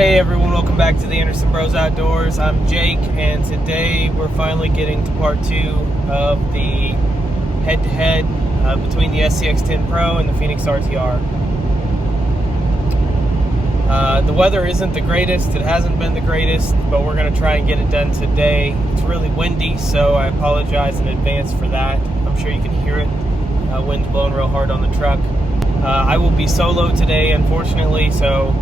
Hey everyone, welcome back to the Anderson Bros Outdoors. I'm Jake, and today we're finally getting to part 2 of the head-to-head between the Scx10 Pro and the Pheonix RTR. The weather isn't the greatest, it hasn't been the greatest, but we're going to try and get it done today. It's really windy, so I apologize in advance for that. I'm sure you can hear it. Wind's blowing real hard on the truck. I will be solo today, unfortunately, so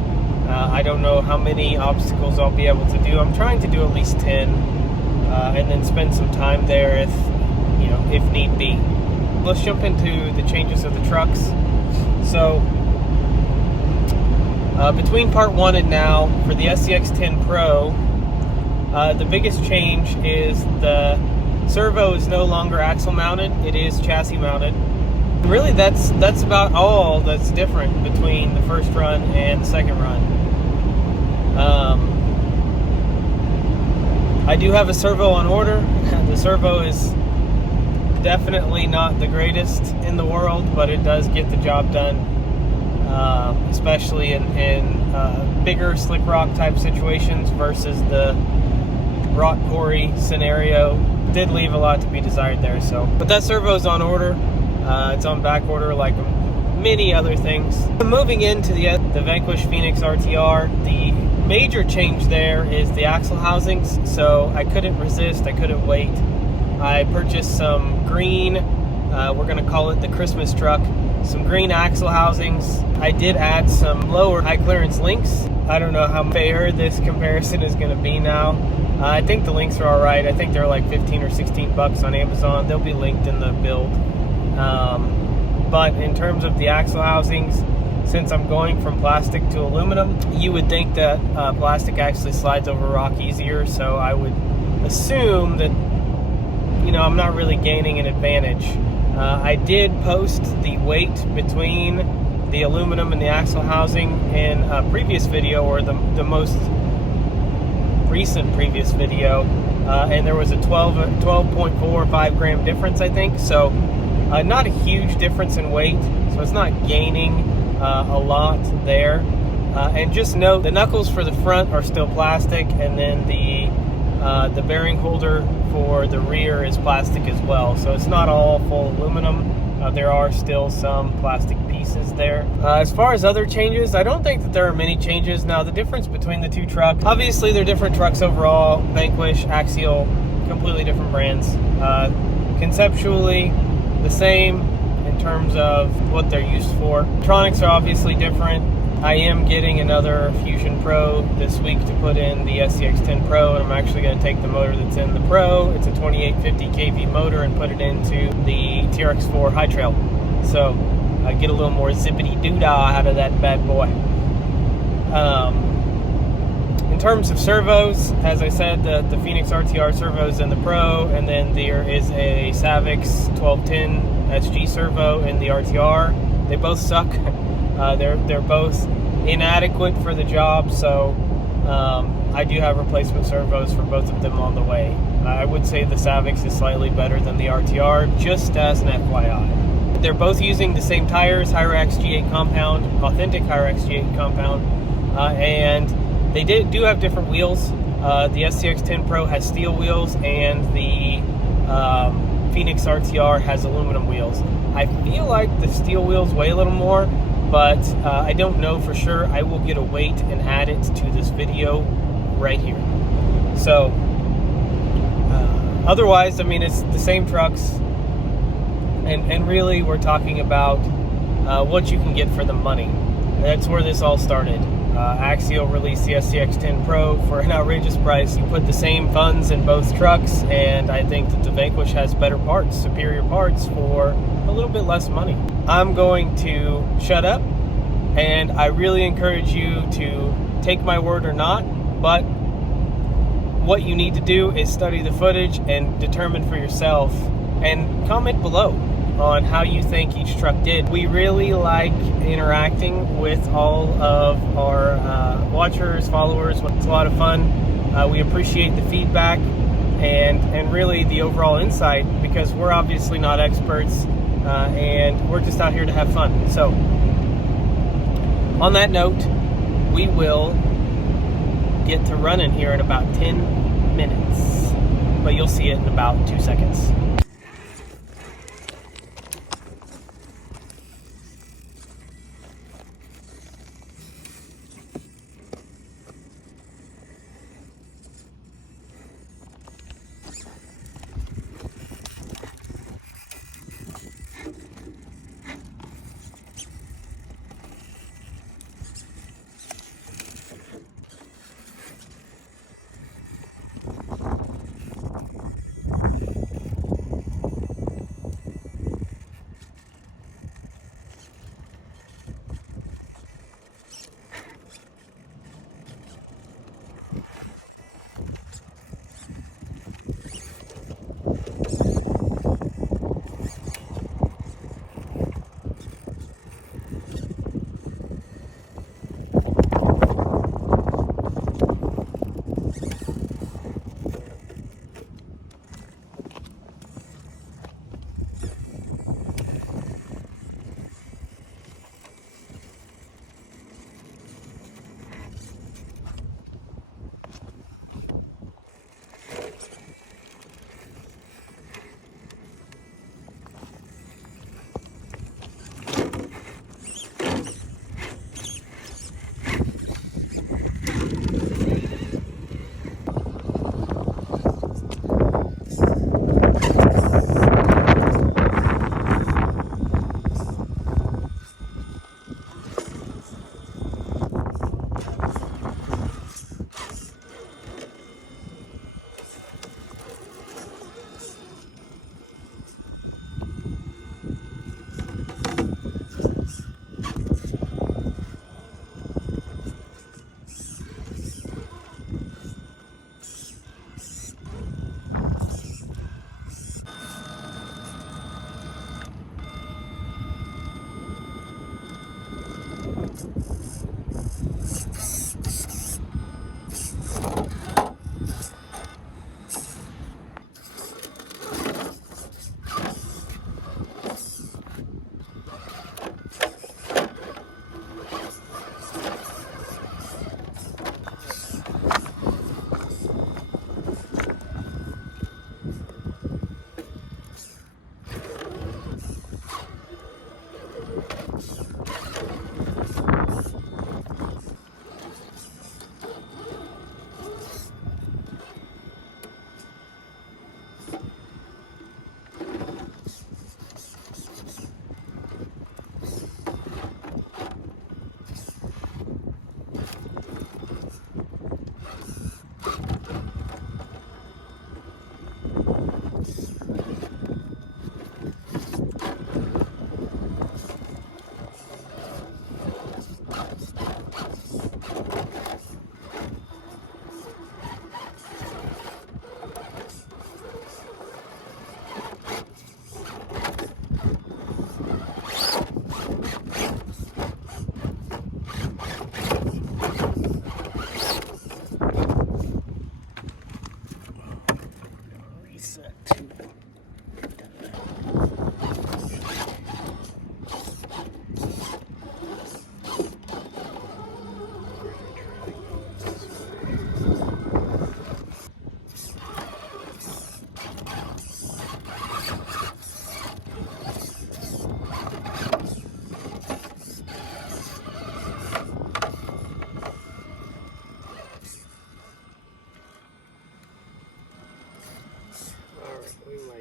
I don't know how many obstacles I'll be able to do. I'm trying to do at least 10, and then spend some time there if need be. Let's jump into the changes of the trucks. So, between part 1 and now, for the Scx10 Pro, the biggest change is the servo is no longer axle mounted, it is chassis mounted. Really, that's about all that's different between the first run and the second run. I do have a servo on order. The servo is definitely not the greatest in the world, but it does get the job done, especially in bigger slick rock type situations versus the rock quarry scenario. Did leave a lot to be desired there. But that servo is on order. It's on back order like many other things. Moving into the Vanquish pheonix RTR, the major change there is the axle housings. So I couldn't resist, I couldn't wait. I purchased some green, we're going to call it the Christmas truck, some green axle housings. I did add some lower high clearance links. I don't know how fair this comparison is going to be now. I think the links are alright. I think they're like 15 or 16 bucks on Amazon. They'll be linked in the build. But in terms of the axle housings, since I'm going from plastic to aluminum, you would think that plastic actually slides over rock easier, so I would assume that, I'm not really gaining an advantage. I did post the weight between the aluminum and the axle housing in a previous video, or the most recent previous video, and there was a 12.4 or 5 gram difference, I think. So not a huge difference in weight, so it's not gaining a lot there. And just note, the knuckles for the front are still plastic, and then the bearing holder for the rear is plastic as well. So it's not all full aluminum. There are still some plastic pieces there. As far as other changes, I don't think that there are many changes. Now, the difference between the two trucks, obviously they're different trucks overall. Vanquish, Axial, completely different brands. Conceptually, the same in terms of what they're used for. Electronics are obviously different. I am getting another Fusion Pro this week to put in the Scx10 Pro, and I'm actually going to take the motor that's in the Pro. It's a 2850 kV motor, and put it into the TRX4 High Trail. So I get a little more zippity doodah out of that bad boy. In terms of servos, as I said, the Pheonix RTR servos in the Pro, and then there is a Scx10 SG servo in the RTR. They both suck. They're both inadequate for the job, so I do have replacement servos for both of them on the way. I would say the Scx is slightly better than the RTR, just as an FYI. They're both using the same tires, Hyrax G8 compound, authentic Hyrax G8 compound, and they do have different wheels. The Scx10 Pro has steel wheels, and the Pheonix RTR has aluminum wheels. I feel like the steel wheels weigh a little more, but I don't know for sure. I will get a weight and add it to this video right here. So, otherwise, I mean, it's the same trucks, and really we're talking about what you can get for the money. That's where this all started. Axial released the Scx10 Pro for an outrageous price. You put the same funds in both trucks, and I think that the Vanquish has better parts, superior parts, for a little bit less money. I'm going to shut up, and I really encourage you to take my word or not, but what you need to do is study the footage and determine for yourself, and comment below on how you think each truck did. We really like interacting with all of our watchers, followers. It's a lot of fun. We appreciate the feedback and really the overall insight, because we're obviously not experts, and we're just out here to have fun. So on that note, we will get to running here in about 10 minutes. But you'll see it in about 2 seconds.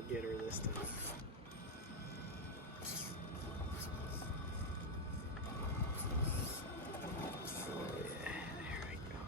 Get her this time. Oh yeah, there we go.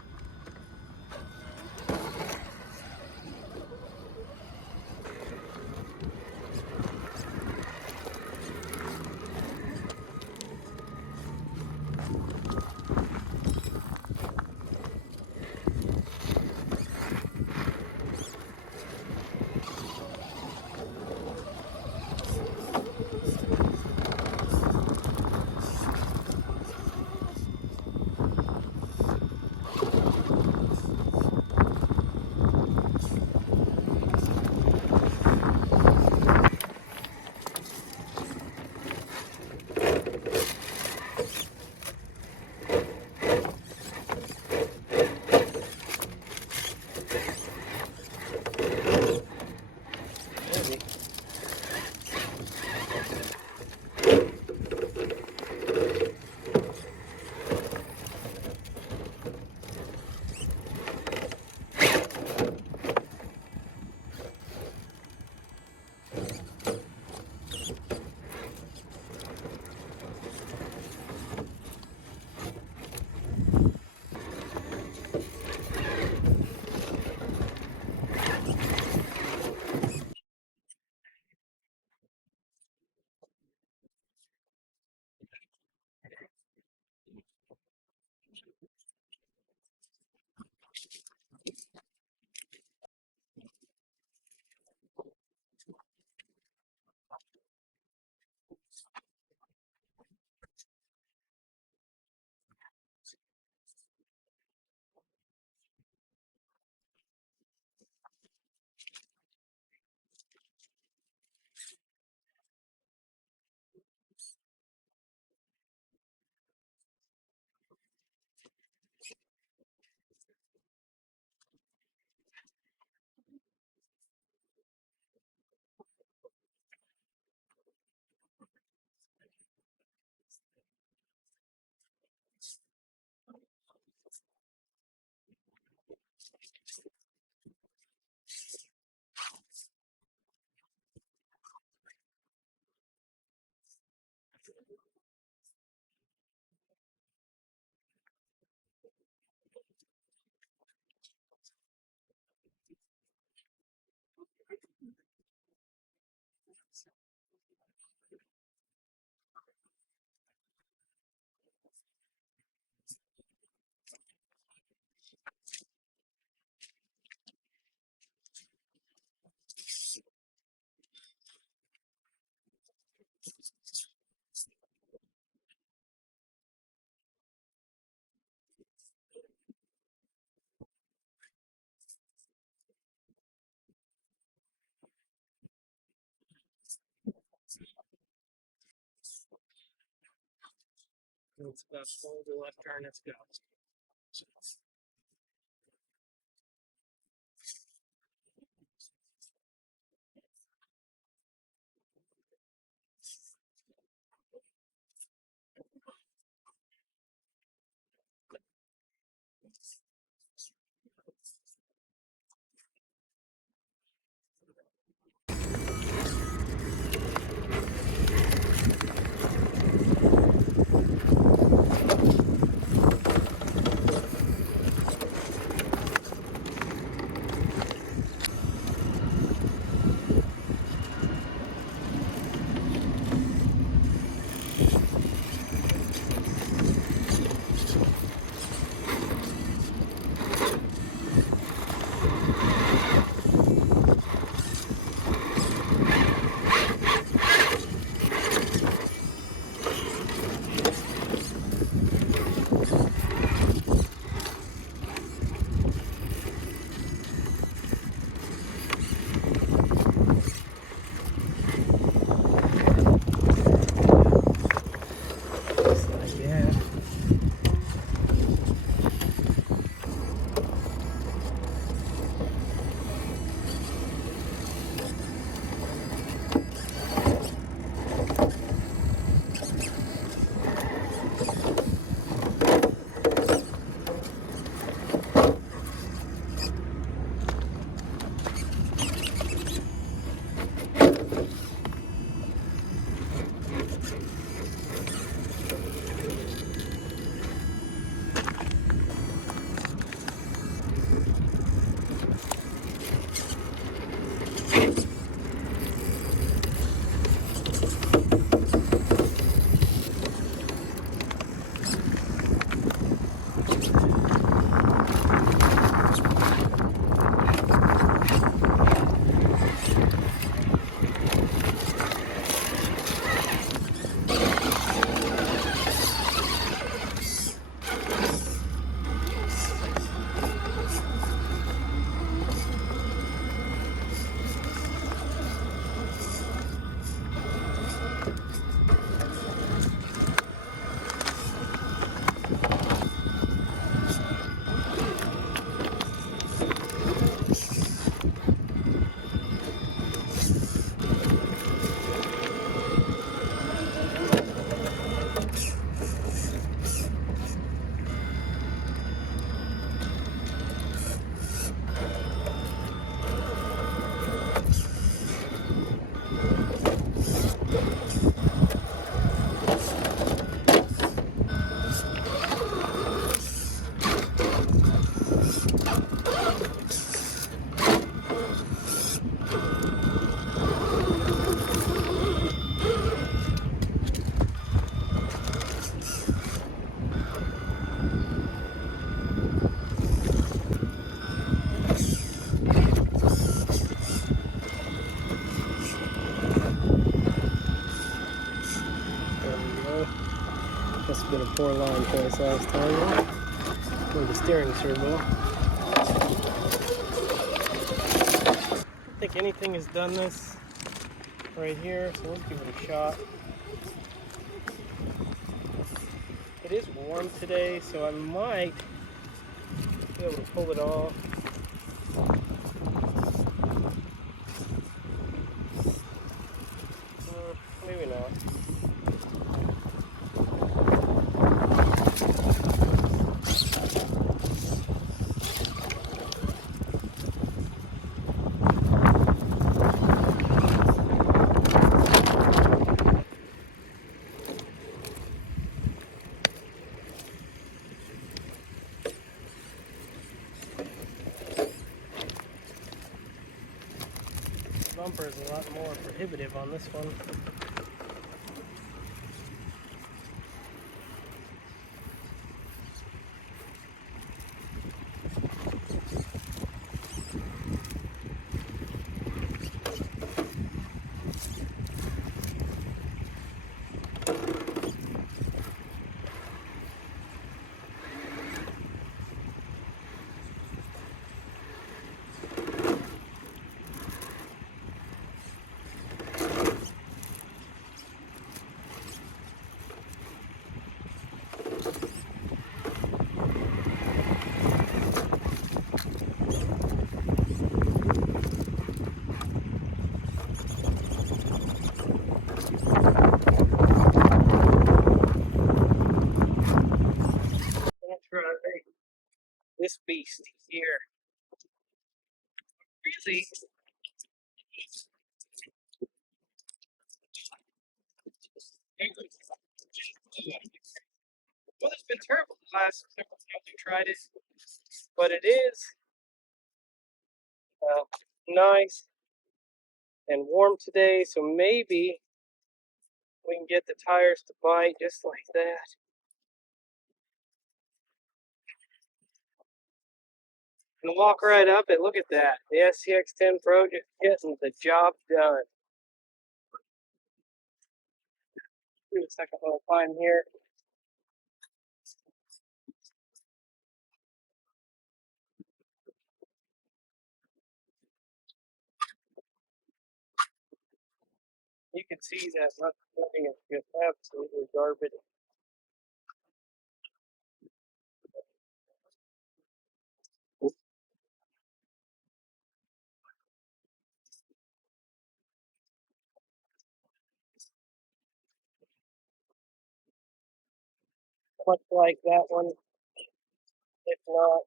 maybe. It's about hold the left turn, let's go. Must have been a poor line choice last time. Or the steering servo. I don't think anything has done this right here, so let's give it a shot. It is warm today, so I might be able to pull it off. Maybe not. The bumper is a lot more prohibitive on this one. This beast here really well, it's been terrible the last several times we tried it, but it is nice and warm today, so maybe we can get the tires to bite just like that. And walk right up and look at that. The Scx10 Pro just getting the job done. Do a second little climb here. You can see that running is just absolutely garbage. Much like that one, if not.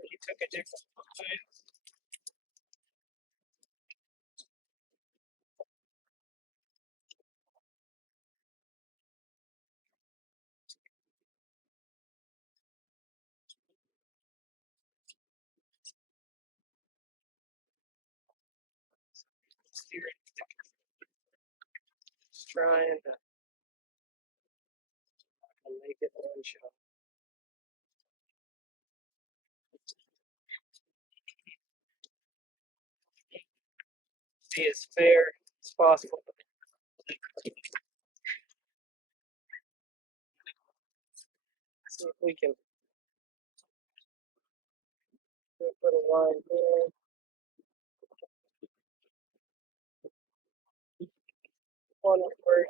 He took a different line. Just trying to make it one shot. Be as fair as possible. See if we can put a line here. One where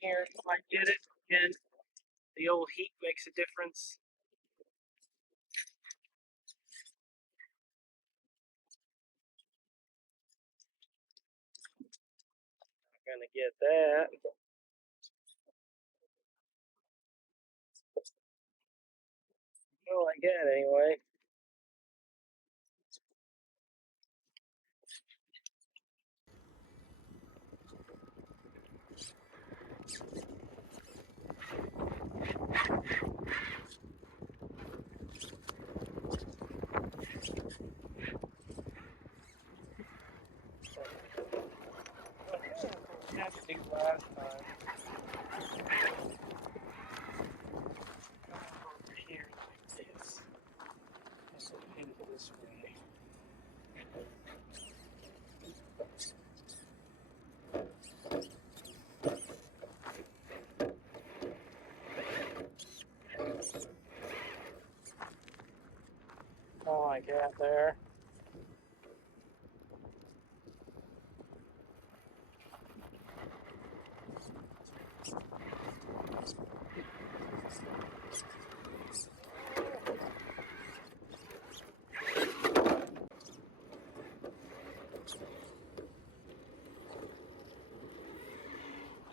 here if I get it again. The old heat makes a difference. Not gonna get that. Well, I get anyway. tried to do last time. Come over here like this. Just into this way. Oh, like that there.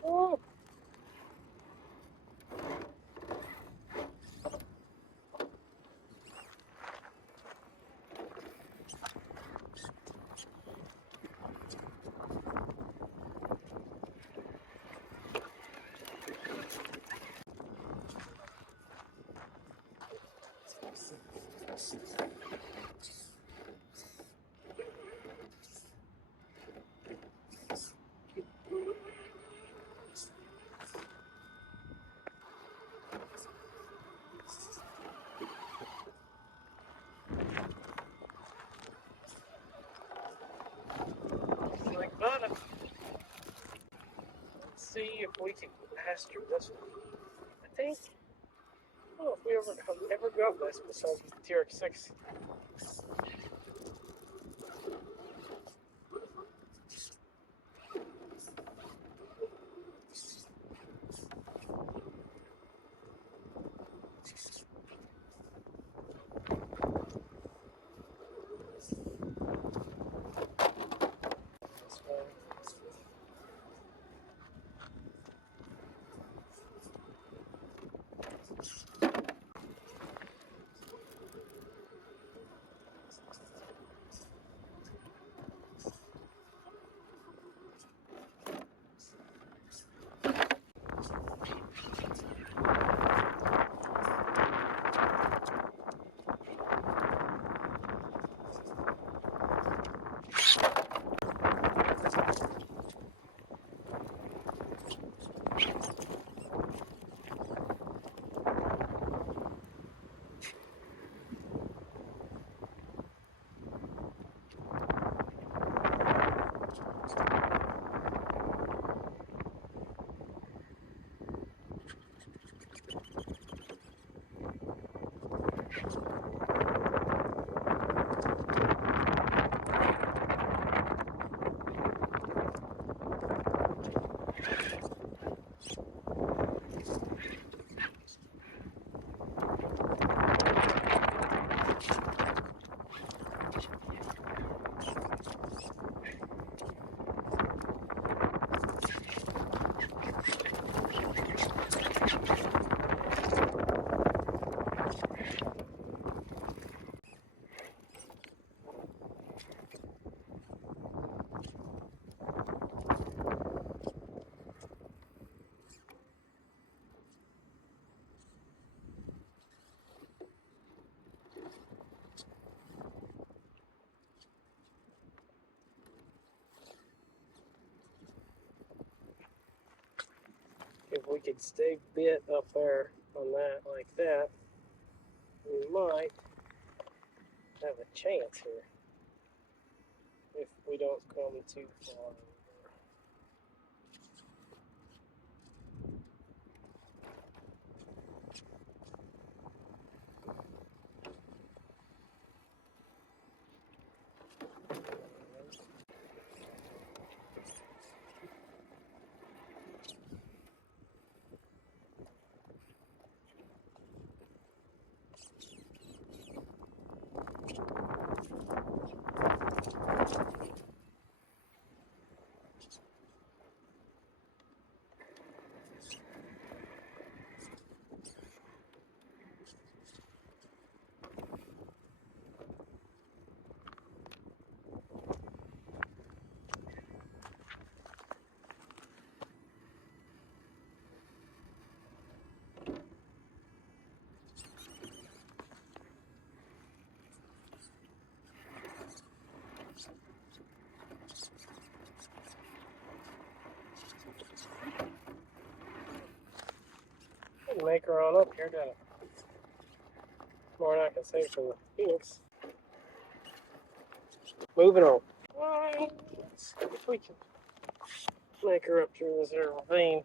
Oh. Like butter. Let's see if we can master this one. I think. Oh, if we ever got this besides the TRX6. If we could stay bit up there on that like that, we might have a chance here. If we don't come too far over. and make her on up here to more than I can say for the phoenix. Moving on. Let's see if we can make her up through this little ravine.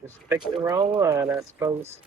Just picked the wrong line, I suppose.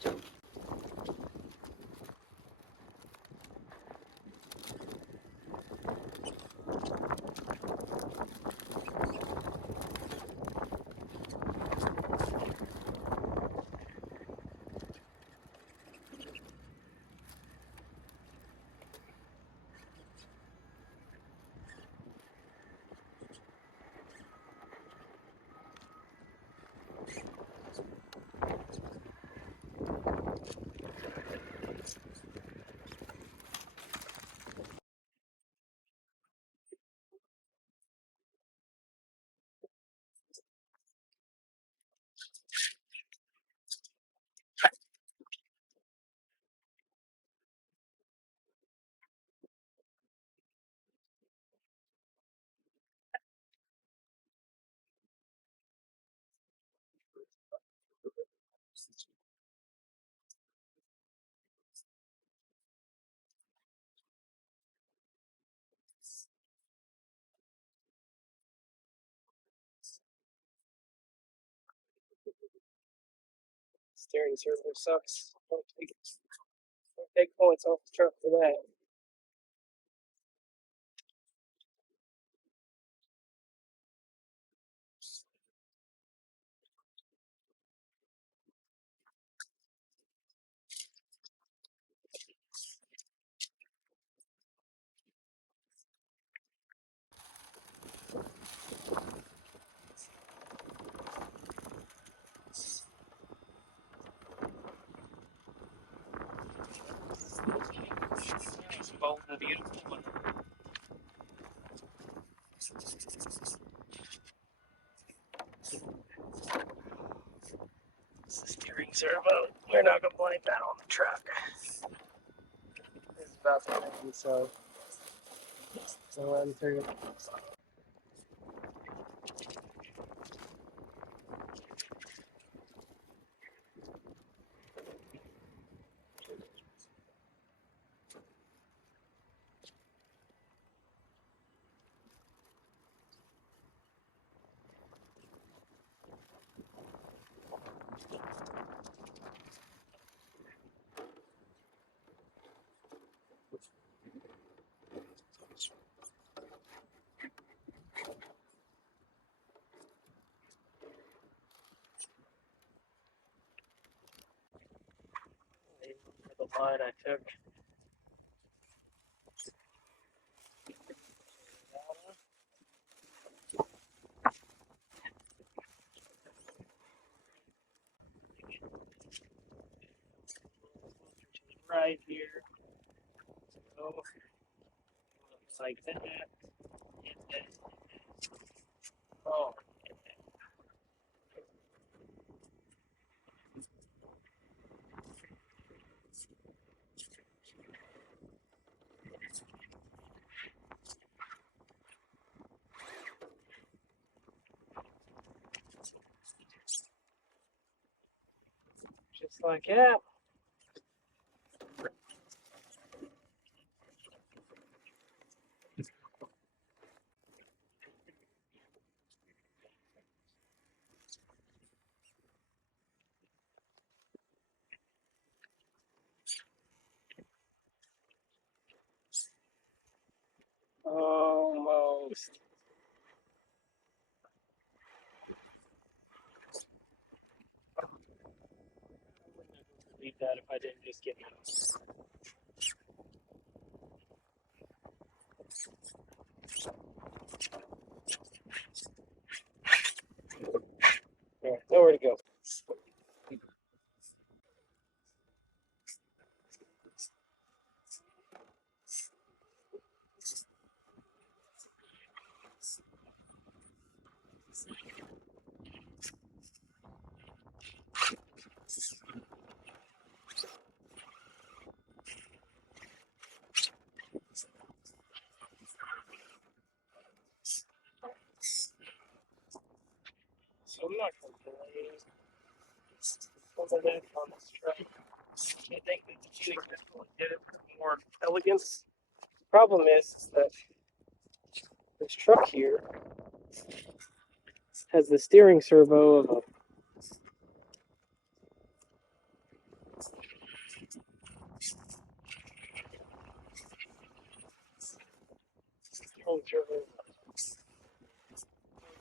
Steering servo sucks. Don't take points off the truck for that. It's bold and beautiful. It's the steering servo. We're not gonna blame that on the truck. It's about to happen, so I'll run through. line I took. Right here. So, like that. Oh. Just like that. Almost. I wouldn't have believed that if I didn't just get it. Yeah, nowhere to go. So I'm not complaining. Some of that on this truck. I think that the Phoenix did it for more elegance. Problem is that this truck here has the steering servo of a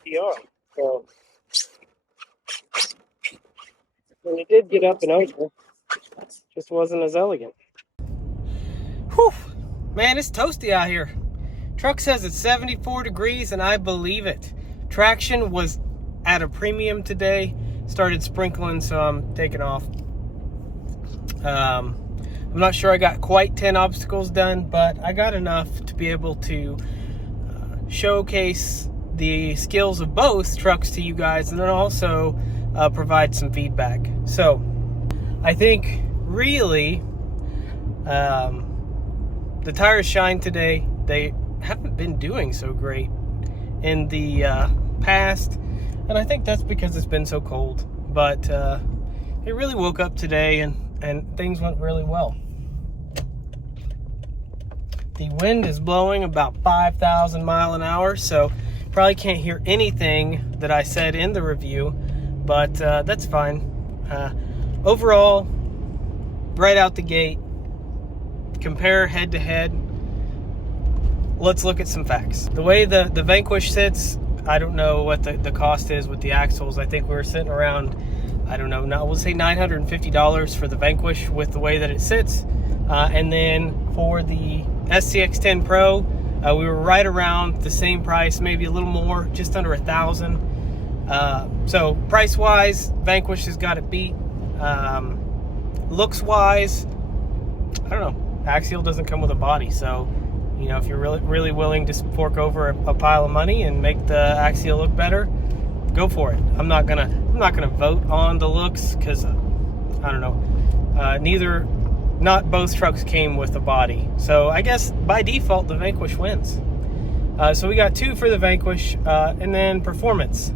RTR. So when he did get up and over, just wasn't as elegant. Whew, man, it's toasty out here. Truck says it's 74 degrees, and I believe it. Traction was at a premium today. Started sprinkling, so I'm taking off. I'm not sure I got quite 10 obstacles done, but I got enough to be able to showcase the skills of both trucks to you guys, and then also provide some feedback. So I think really the tires shine today. They haven't been doing so great in the past, and I think that's because it's been so cold, but it really woke up today, and things went really well. The wind is blowing about 5,000 miles an hour, so probably can't hear anything that I said in the review, but that's fine. Overall, right out the gate, compare head to head. Let's look at some facts. The way the Vanquish sits, I don't know what the cost is with the axles. I think we were sitting around, I don't know, we'll say $950 for the Vanquish with the way that it sits. And then for the Scx10 Pro, we were right around the same price, maybe a little more, just under $1,000. So price-wise, Vanquish has got it beat. Looks-wise, I don't know. Axial doesn't come with a body, so you know, if you're really willing to fork over a pile of money and make the Axial look better, go for it. I'm not gonna vote on the looks because I don't know. Not both trucks came with a body, so I guess by default the Vanquish wins. So we got 2 for the Vanquish, and then performance.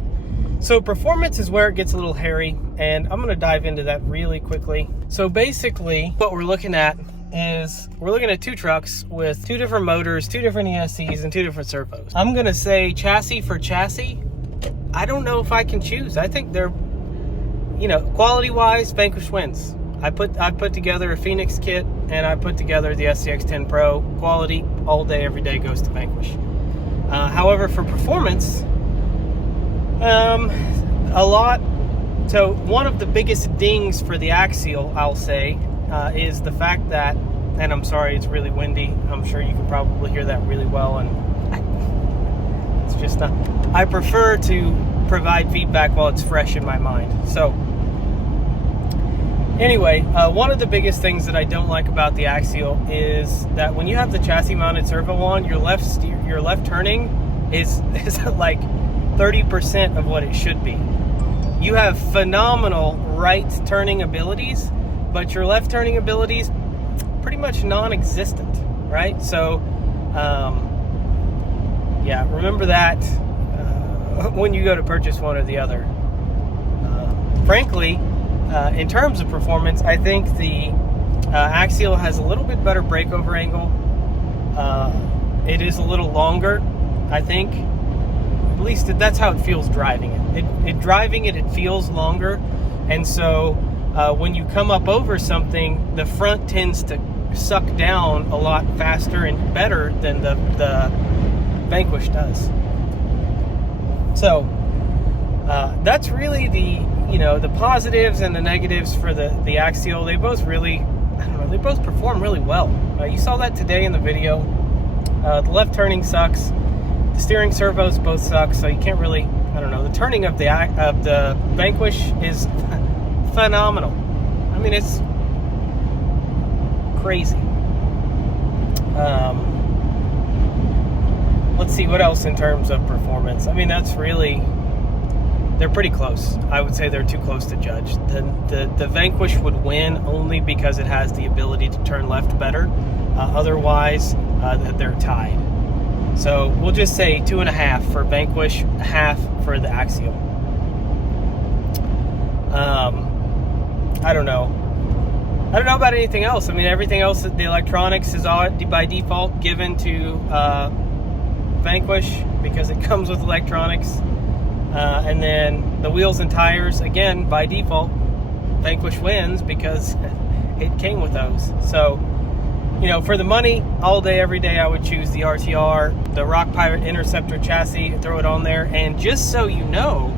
So performance is where it gets a little hairy, and I'm gonna dive into that really quickly. So basically, what we're looking at is we're looking at 2 trucks with 2 different motors, 2 different ESCs, and 2 different servos. I'm gonna say chassis for chassis, I don't know if I can choose. I think they're, you know, quality-wise, Vanquish wins. I put together a Phoenix kit, and I put together the Scx10 Pro. Quality, all day, every day, goes to Vanquish. However, for performance, a lot. So one of the biggest dings for the Axial, I'll say, is the fact that, and I'm sorry, it's really windy. I'm sure you can probably hear that really well, and it's just not. I prefer to provide feedback while it's fresh in my mind. So anyway, one of the biggest things that I don't like about the axial is that when you have the chassis mounted servo on, your left turning is like 30% of what it should be. You have phenomenal right turning abilities, but your left turning abilities pretty much non-existent, right? So yeah, remember that when you go to purchase one or the other. Frankly, in terms of performance, I think the axial has a little bit better breakover angle. It is a little longer, I think. At least that's how it feels driving it. Driving it feels longer, and so when you come up over something, the front tends to suck down a lot faster and better than the Vanquish does. So that's really the positives and the negatives for the axial. They both really, I don't know, they both perform really well. You saw that today in the video. The left turning sucks. The steering servos both suck, so you can't really, I don't know. The turning of the Vanquish is phenomenal. I mean, it's crazy. Let's see what else in terms of performance. I mean, that's really, they're pretty close. I would say they're too close to judge. The Vanquish would win only because it has the ability to turn left better. Otherwise, they're tied. So we'll just say 2.5 for Vanquish, half for the axial. I don't know about anything else. I mean, everything else, the electronics is all by default given to Vanquish because it comes with electronics. And then the wheels and tires, again, by default, Vanquish wins because it came with those. So, for the money, all day, every day, I would choose the RTR, the Rock Pirate Interceptor chassis, throw it on there. And just so you know,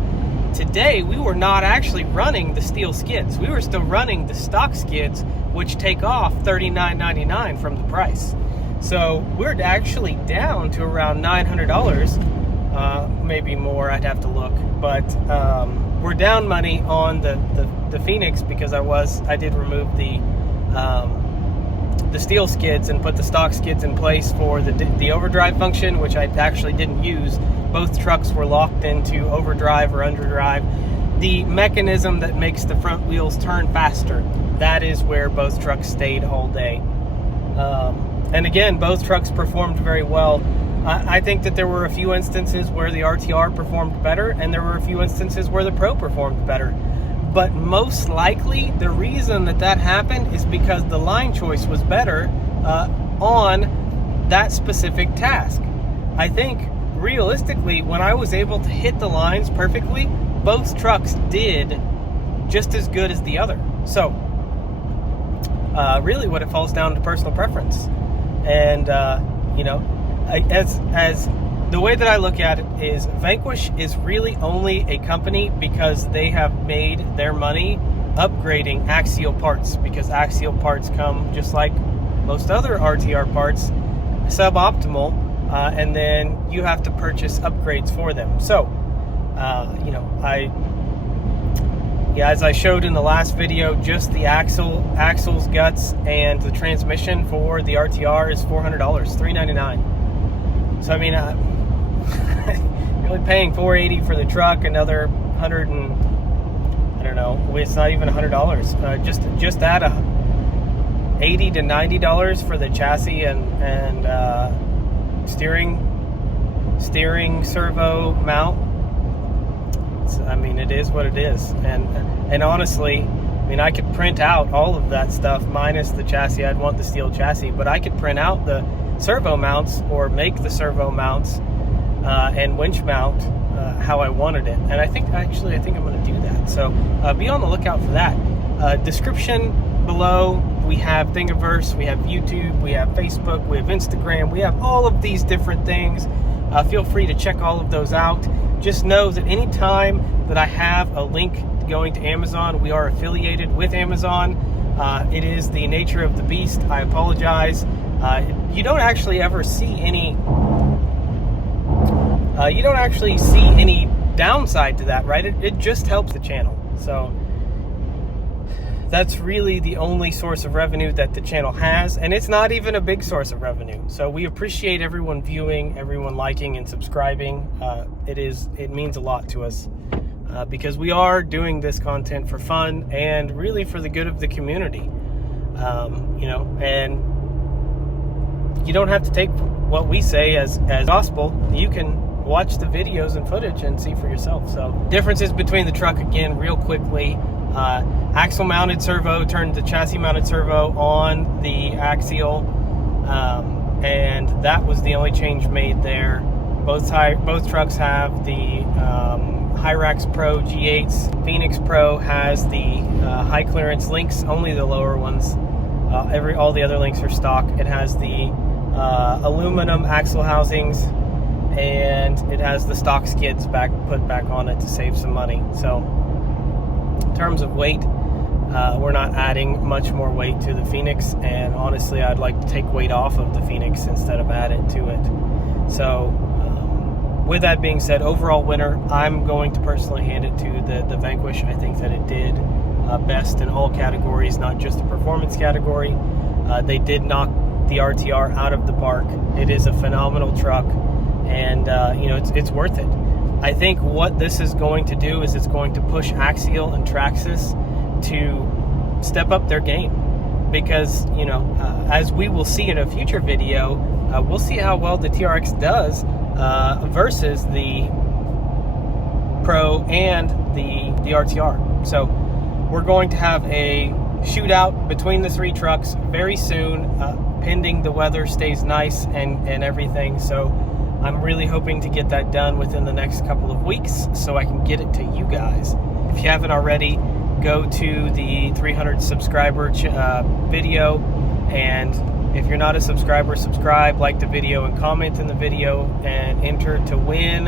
today we were not actually running the steel skids. We were still running the stock skids, which take off $39.99 from the price. So we're actually down to around $900, maybe more, I'd have to look. But we're down money on the pheonix because I did remove the steel skids and put the stock skids in place for the overdrive function, which I actually didn't use. Both trucks were locked into overdrive or underdrive. The mechanism that makes the front wheels turn faster, that is where both trucks stayed all day. And again, both trucks performed very well. I think that there were a few instances where the RTR performed better, and there were a few instances where the Pro performed better. But most likely, the reason that happened is because the line choice was better on that specific task. I think, realistically, when I was able to hit the lines perfectly, both trucks did just as good as the other. So, really what it falls down to personal preference. And, as the way that I look at it is Vanquish is really only a company because they have made their money upgrading axial parts, because axial parts come, just like most other RTR parts, suboptimal, and then you have to purchase upgrades for them. So, as I showed in the last video, just the axles, guts, and the transmission for the RTR is $400, $399. So I mean, you're only paying $480 for the truck, another $100 and I don't know. It's not even $100. Just add $80 to $90 for the chassis and steering servo mount. I mean, it is what it is, and honestly, I mean, I could print out all of that stuff minus the chassis. I'd want the steel chassis, but I could print out the servo mounts or make the servo mounts and winch mount how I wanted it. And I think I'm going to do that. So be on the lookout for that. Description below. We have Thingiverse, we have YouTube, we have Facebook, we have Instagram, we have all of these different things. Feel free to check all of those out. Just know that anytime that I have a link going to Amazon, we are affiliated with Amazon. It is the nature of the beast. I apologize. You don't actually ever see any downside to that, right? It just helps the channel. So that's really the only source of revenue that the channel has, and it's not even a big source of revenue. So we appreciate everyone viewing, everyone liking and subscribing. It means a lot to us, because we are doing this content for fun and really for the good of the community. And you don't have to take what we say as gospel. You can watch the videos and footage and see for yourself. So differences between the truck, again, real quickly. Axle mounted servo turned to chassis mounted servo on the axial, and that was the only change made there. Both trucks have the Hyrax Pro G8s. Pheonix Pro has the high clearance links, only the lower ones. All the other links are stock. It has the aluminum axle housings, and it has the stock skids put back on it to save some money. So in terms of weight, we're not adding much more weight to the Pheonix, and honestly I'd like to take weight off of the Pheonix instead of add it to it. So with that being said, overall winner, I'm going to personally hand it to the Vanquish. I think that it did best in all categories, not just the performance category. They did knock the RTR out of the park. It is a phenomenal truck, and it's worth it. I think what this is going to do is it's going to push Axial and Traxxas to step up their game, because as we will see in a future video, we'll see how well the TRX does versus the Pro and the RTR. So we're going to have a shootout between the three trucks very soon, pending the weather stays nice and everything. So I'm really hoping to get that done within the next couple of weeks so I can get it to you guys. If you haven't already, go to the 300 subscriber video, and if you're not a subscriber, subscribe, like the video, and comment in the video, and enter to win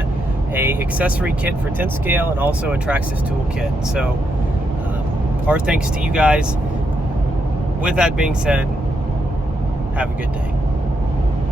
a accessory kit for 10 scale and also a Traxxas tool kit. So our thanks to you guys. With that being said, have a good day.